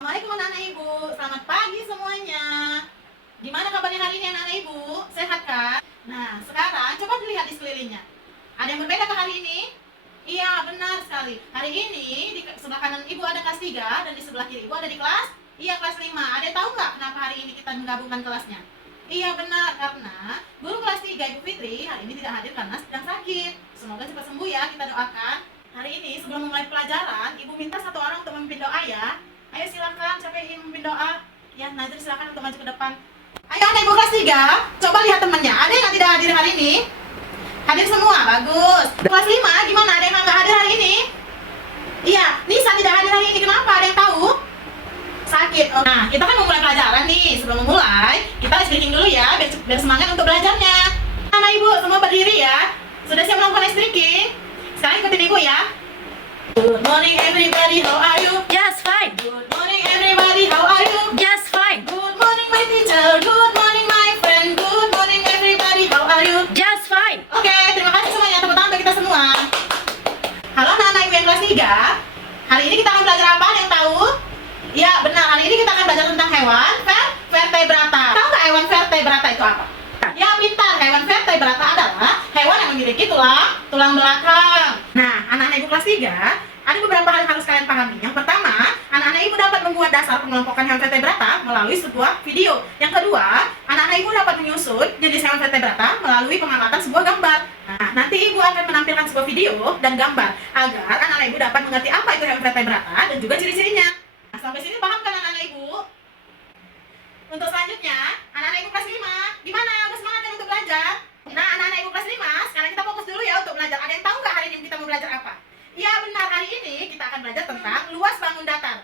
Assalamualaikum anak-anak ibu, selamat pagi semuanya. Gimana kabarnya hari ini anak-anak ibu? Sehat kan? Nah, sekarang coba dilihat di sekelilingnya. Ada yang berbeda ke hari ini? Iya, benar sekali. Hari ini di sebelah kanan ibu ada kelas 3 dan di sebelah kiri ibu ada di kelas? Iya, kelas 5. Ada yang tahu nggak kenapa hari ini kita menggabungkan kelasnya? Iya benar, karena guru kelas 3 Ibu Fitri hari ini tidak hadir karena sedang sakit. Semoga cepat sembuh ya, kita doakan. Hari ini sebelum memulai pelajaran, ibu minta satu orang untuk memimpin doa ya. Ayo silakan, siapa yang ingin memimpin doa? Ya, Nazir silakan untuk maju ke depan. Ayo anak ibu kelas 3, coba lihat temannya. Ada yang tidak hadir hari ini? Hadir semua, bagus. Kelas 5, gimana? Ada yang nggak hadir hari ini? Iya, Nisa tidak hadir hari ini. Kenapa? Ada yang tahu? Sakit. Oh. Nah, kita kan memulai pelajaran nih. Sebelum memulai, kita stretching dulu ya, biar semangat untuk belajarnya. Anak ibu, semua berdiri ya. Sudah siap melakukan stretching? Sekarang ikutin ibu ya. Good morning everybody, how are you? Just fine. Good morning everybody, how are you? Just fine. Good morning my teacher, good morning my friend, good morning everybody, how are you? Just fine. Oke, terima kasih semuanya, tepuk tangan untuk kita semua. Halo anak-anak ibu yang kelas 3. Hari ini kita akan belajar apa? Ada yang tahu? Ya benar, hari ini kita akan belajar tentang hewan vertebrata. Tahu nggak hewan vertebrata itu apa? Ya pintar, hewan vertebrata adalah hewan yang memiliki tulang belakang. Nah, anak-anak ibu kelas 3, ada beberapa hal yang harus kalian pahami. Yang pertama, anak-anak ibu dapat membuat dasar pengelompokan hewan vertebrata melalui sebuah video. Yang kedua, anak-anak ibu dapat menyusun jenis hewan vertebrata melalui pengamatan sebuah gambar. Nah, nanti ibu akan menampilkan sebuah video dan gambar agar anak-anak ibu dapat mengerti apa itu hewan vertebrata dan juga ciri-cirinya. Nah, sampai sini paham kan anak-anak ibu? Untuk selanjutnya, anak-anak ibu kelas 5, gimana? Udah semangat kan untuk belajar? Nah, anak-anak ibu kelas 5, sekarang kita fokus dulu ya untuk belajar. Ada yang tahu nggak hari ini kita mau belajar apa? Iya benar, hari ini kita akan belajar tentang luas bangun datar.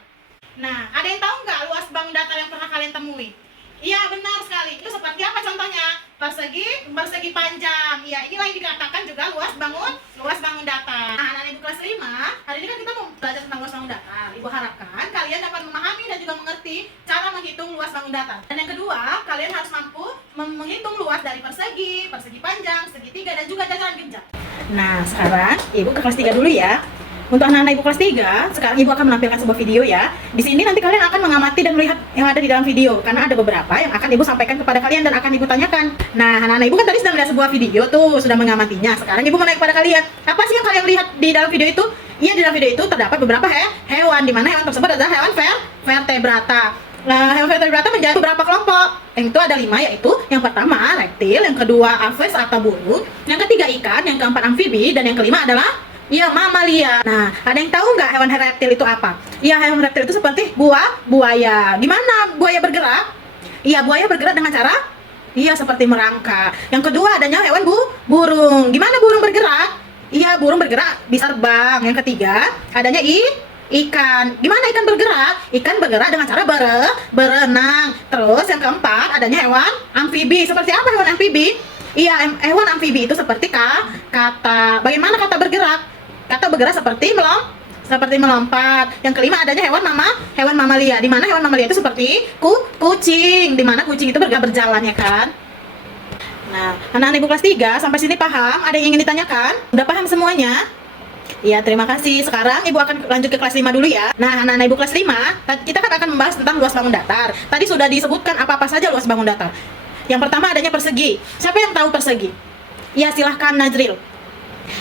Nah, ada yang tahu nggak luas bangun datar yang pernah kalian temui? Iya benar sekali. Itu seperti apa contohnya? Persegi panjang. Iya, inilah yang dikatakan juga luas bangun datar. Nah, anak-anak ibu kelas 5, hari ini kan kita mau belajar tentang luas bangun datar. Ibu harapkan kalian dapat memahami dan juga mengerti cara menghitung luas bangun datar. Dan yang kedua, kalian harus mampu menghitung luas dari persegi panjang, segitiga dan juga jajaran genjang. Nah, sekarang ibu ke kelas 3 dulu ya. Untuk anak-anak ibu kelas 3, sekarang ibu akan menampilkan sebuah video ya. Di sini nanti kalian akan mengamati dan melihat yang ada di dalam video, karena ada beberapa yang akan ibu sampaikan kepada kalian dan akan ibu tanyakan. Nah, anak-anak ibu kan tadi sudah melihat sebuah video tuh, sudah mengamatinya. Sekarang ibu mau nanya kepada kalian, apa sih yang kalian lihat di dalam video itu? Iya, di dalam video itu terdapat beberapa hewan, di mana hewan tersebut adalah hewan vertebrata. Nah, hewan vertebrata menjadi beberapa kelompok. Yang itu ada 5, yaitu yang pertama reptil, yang kedua aves atau burung, yang ketiga ikan, yang keempat amfibi, dan yang kelima adalah mamalia. Nah, ada yang tahu nggak hewan reptil itu apa? Iya, hewan reptil itu seperti buaya. Gimana buaya bergerak? Iya, buaya bergerak dengan cara seperti merangkak. Yang kedua adanya hewan burung. Gimana burung bergerak? Iya, burung bergerak bisa terbang. Yang ketiga adanya ikan. Gimana ikan bergerak? Ikan bergerak dengan cara berenang. Terus yang keempat adanya hewan amfibi. Seperti apa hewan amfibi? Iya, hewan amfibi itu seperti kata. Bagaimana kata bergerak? Kata bergerak seperti melompat. Yang kelima adanya hewan mamalia. Di mana hewan mamalia itu seperti kucing. Di mana kucing itu berjalan ya kan? Nah, anak-anak ibu kelas 3 sampai sini paham? Ada yang ingin ditanyakan? Udah paham semuanya? Ya, terima kasih. Sekarang ibu akan lanjut ke kelas 5 dulu ya. Nah, anak-anak ibu kelas 5, kita kan akan membahas tentang luas bangun datar. Tadi sudah disebutkan apa-apa saja luas bangun datar. Yang pertama adanya persegi. Siapa yang tahu persegi? Ya, silahkan Najril.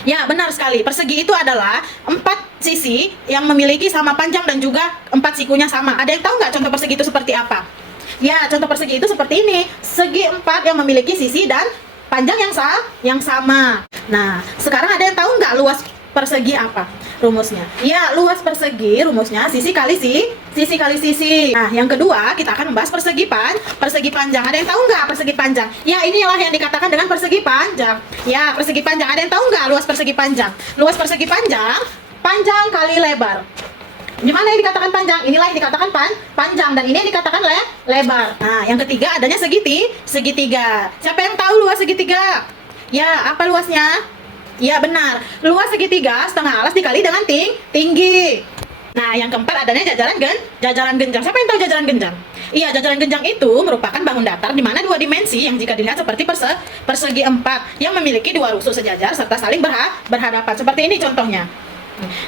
Ya, benar sekali. Persegi itu adalah 4 sisi yang memiliki sama panjang dan juga 4 sikunya sama. Ada yang tahu nggak contoh persegi itu seperti apa? Ya, contoh persegi itu seperti ini. Segi 4 yang memiliki sisi dan panjang yang sama. Nah, sekarang ada yang tahu nggak luas persegi apa rumusnya? Ya, luas persegi rumusnya sisi kali sisi. Nah, yang kedua kita akan membahas persegi panjang. Ada yang tahu nggak persegi panjang? Ya, inilah yang dikatakan dengan persegi panjang. Ya, persegi panjang. Ada yang tahu nggak luas persegi panjang? Luas persegi panjang kali lebar. Gimana yang dikatakan panjang? Inilah yang dikatakan panjang dan ini yang dikatakan lebar. Nah, yang ketiga adanya segitiga. Siapa yang tahu luas segitiga? Ya, apa luasnya? Ya benar, luas segitiga setengah alas dikali dengan tinggi. Nah, yang keempat adanya jajaran genjang. Siapa yang tahu jajaran genjang? Iya, jajaran genjang itu merupakan bangun datar di mana 2 dimensi yang jika dilihat seperti persegi 4 yang memiliki 2 rusuk sejajar serta saling berhadapan. Seperti ini contohnya.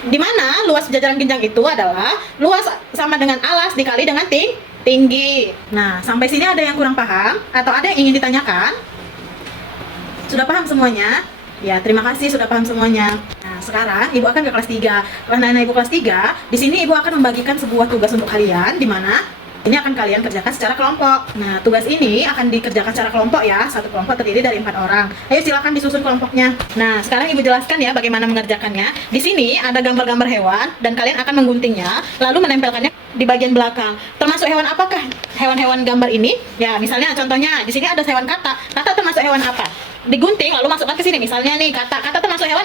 Di mana luas jajaran genjang itu adalah luas sama dengan alas dikali dengan tinggi. Nah, sampai sini ada yang kurang paham atau ada yang ingin ditanyakan? Sudah paham semuanya? Ya, terima kasih sudah paham semuanya. Nah, sekarang Ibu akan ke kelas 3. Karena Ibu kelas 3, di sini Ibu akan membagikan sebuah tugas untuk kalian, di mana ini akan kalian kerjakan secara kelompok. Nah, tugas ini akan dikerjakan secara kelompok ya. Satu kelompok terdiri dari 4 orang. Ayo silakan disusun kelompoknya. Nah, sekarang Ibu jelaskan ya bagaimana mengerjakannya. Di sini ada gambar-gambar hewan dan kalian akan mengguntingnya, lalu menempelkannya di bagian belakang. Termasuk hewan apakah hewan-hewan gambar ini? Ya, misalnya contohnya di sini ada hewan kata. Kata termasuk hewan apa? Digunting lalu masukkan ke sini. Misalnya nih kata termasuk hewan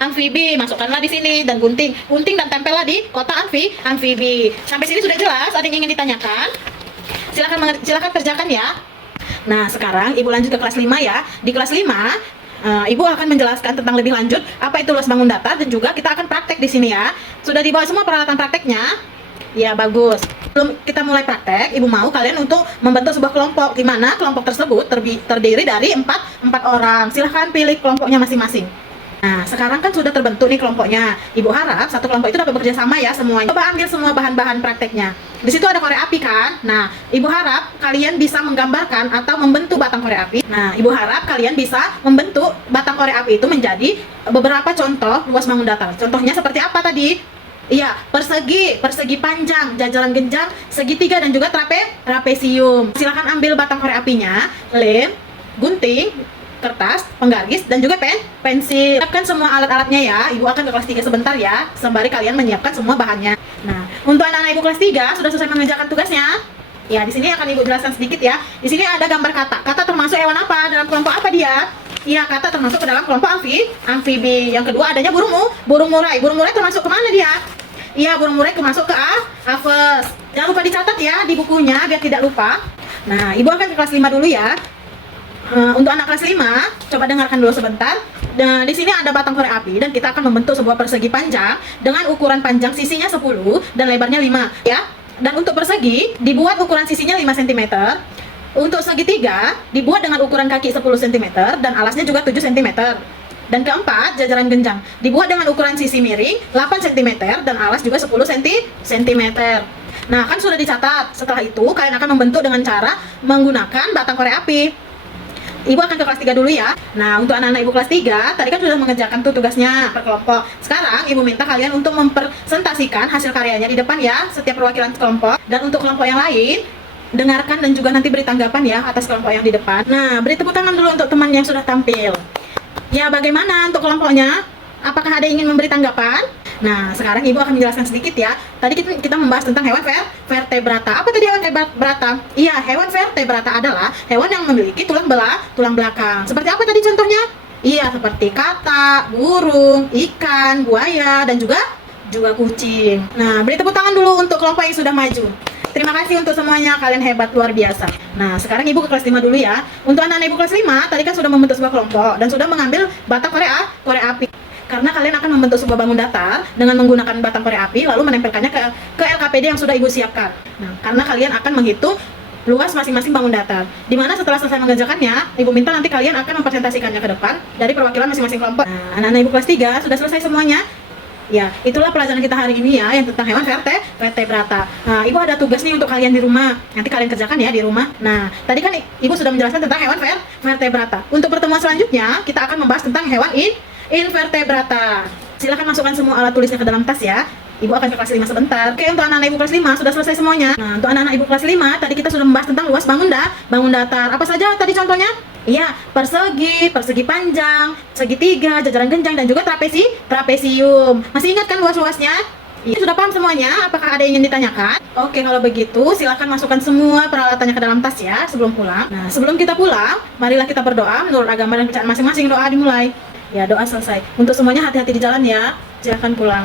amfibi, masukkanlah di sini dan gunting dan tempellah di kotak amfibi. Sampai sini sudah jelas? Ada yang ingin ditanyakan? Silakan kerjakan ya. Nah, sekarang Ibu lanjut ke kelas 5 ya. Di kelas 5 Ibu akan menjelaskan tentang lebih lanjut apa itu luas bangun datar dan juga kita akan praktek di sini ya. Sudah dibawa semua peralatan prakteknya? Ya, bagus. Sebelum kita mulai praktek, Ibu mau kalian untuk membentuk sebuah kelompok, di mana kelompok tersebut terdiri dari 4 orang. Silahkan pilih kelompoknya masing-masing. Nah, sekarang kan sudah terbentuk nih kelompoknya. Ibu harap satu kelompok itu dapat bekerja sama ya semuanya. Coba ambil semua bahan-bahan prakteknya. Di situ ada korek api kan? Nah, Ibu harap kalian bisa menggambarkan atau membentuk batang korek api. Nah, Ibu harap kalian bisa membentuk batang korek api itu menjadi beberapa contoh luas bangun datar. Contohnya seperti apa tadi? Iya, persegi panjang, jajaran genjang, segitiga dan juga trapesium. Silakan ambil batang korek apinya, lem, gunting, kertas, penggaris dan juga pensil. Siapkan semua alat-alatnya ya. Ibu akan ke kelas 3 sebentar ya, sembari kalian menyiapkan semua bahannya. Nah, untuk anak-anak Ibu kelas 3 sudah selesai mengerjakan tugasnya. Ya, di sini akan Ibu jelaskan sedikit ya. Di sini ada gambar kata. Kata termasuk hewan apa? Dalam kelompok apa dia? Iya, kata termasuk ke dalam kelompok amfibi. Yang kedua adanya burung murai. Burung murai termasuk kemana dia? Iya, burung murai termasuk ke aves. Jangan lupa dicatat ya di bukunya biar tidak lupa. Nah, Ibu akan ke kelas 5 dulu ya. Untuk anak kelas 5, coba dengarkan dulu sebentar. Nah, di sini ada batang korek api dan kita akan membentuk sebuah persegi panjang dengan ukuran panjang sisinya 10 dan lebarnya 5 ya. Dan untuk persegi dibuat ukuran sisinya 5 cm. Untuk segitiga dibuat dengan ukuran kaki 10 cm dan alasnya juga 7 cm. Dan keempat, jajaran genjang dibuat dengan ukuran sisi miring 8 cm dan alas juga 10 cm. Nah, kan sudah dicatat. Setelah itu, kalian akan membentuk dengan cara menggunakan batang korek api. Ibu akan ke kelas 3 dulu ya. Nah, untuk anak-anak Ibu kelas 3, tadi kan sudah mengerjakan tuh tugasnya per kelompok. Sekarang Ibu minta kalian untuk mempresentasikan hasil karyanya di depan ya, setiap perwakilan kelompok. Dan untuk kelompok yang lain, dengarkan dan juga nanti beri tanggapan ya atas kelompok yang di depan. Nah, beri tepuk tangan dulu untuk teman yang sudah tampil. Ya, bagaimana untuk kelompoknya? Apakah ada yang ingin memberi tanggapan? Nah, sekarang Ibu akan menjelaskan sedikit ya. Tadi kita membahas tentang hewan vertebrata. Apa tadi hewan vertebrata? Iya, hewan vertebrata adalah hewan yang memiliki tulang belakang. Seperti apa tadi contohnya? Iya, seperti kata, burung, ikan, buaya, dan juga kucing. Nah, beri tepuk tangan dulu untuk kelompok yang sudah maju. Terima kasih untuk semuanya, kalian hebat luar biasa. Nah, sekarang Ibu ke kelas 5 dulu ya. Untuk anak-anak Ibu kelas 5, tadi kan sudah membentuk sebuah kelompok dan sudah mengambil batang korek api. Karena kalian akan membentuk sebuah bangun datar dengan menggunakan batang korek api lalu menempelkannya ke LKPD yang sudah Ibu siapkan. Nah, karena kalian akan menghitung luas masing-masing bangun datar. Dimana setelah selesai mengerjakannya, Ibu minta nanti kalian akan mempresentasikannya ke depan dari perwakilan masing-masing kelompok. Nah, anak-anak Ibu kelas 3 sudah selesai semuanya. Ya, itulah pelajaran kita hari ini ya, yang tentang hewan vertebrata. Nah, Ibu ada tugas nih untuk kalian di rumah. Nanti kalian kerjakan ya di rumah. Nah, tadi kan Ibu sudah menjelaskan tentang hewan vertebrata. Untuk pertemuan selanjutnya, kita akan membahas tentang hewan invertebrata. Silahkan masukkan semua alat tulisnya ke dalam tas ya. Ibu akan ke kelas 5 sebentar. Oke, untuk anak-anak Ibu kelas 5 sudah selesai semuanya. Nah, untuk anak-anak Ibu kelas 5, tadi kita sudah membahas tentang luas bangun datar. Apa saja tadi contohnya? Iya, persegi panjang, segitiga, jajaran genjang, dan juga trapesium. Masih ingat kan luas-luasnya? Iya, sudah paham semuanya? Apakah ada yang ingin ditanyakan? Oke, kalau begitu silakan masukkan semua peralatannya ke dalam tas ya sebelum pulang. Nah, sebelum kita pulang, marilah kita berdoa menurut agama dan kepercayaan masing-masing. Doa dimulai. Ya, doa selesai. Untuk semuanya hati-hati di jalan ya. Silakan pulang.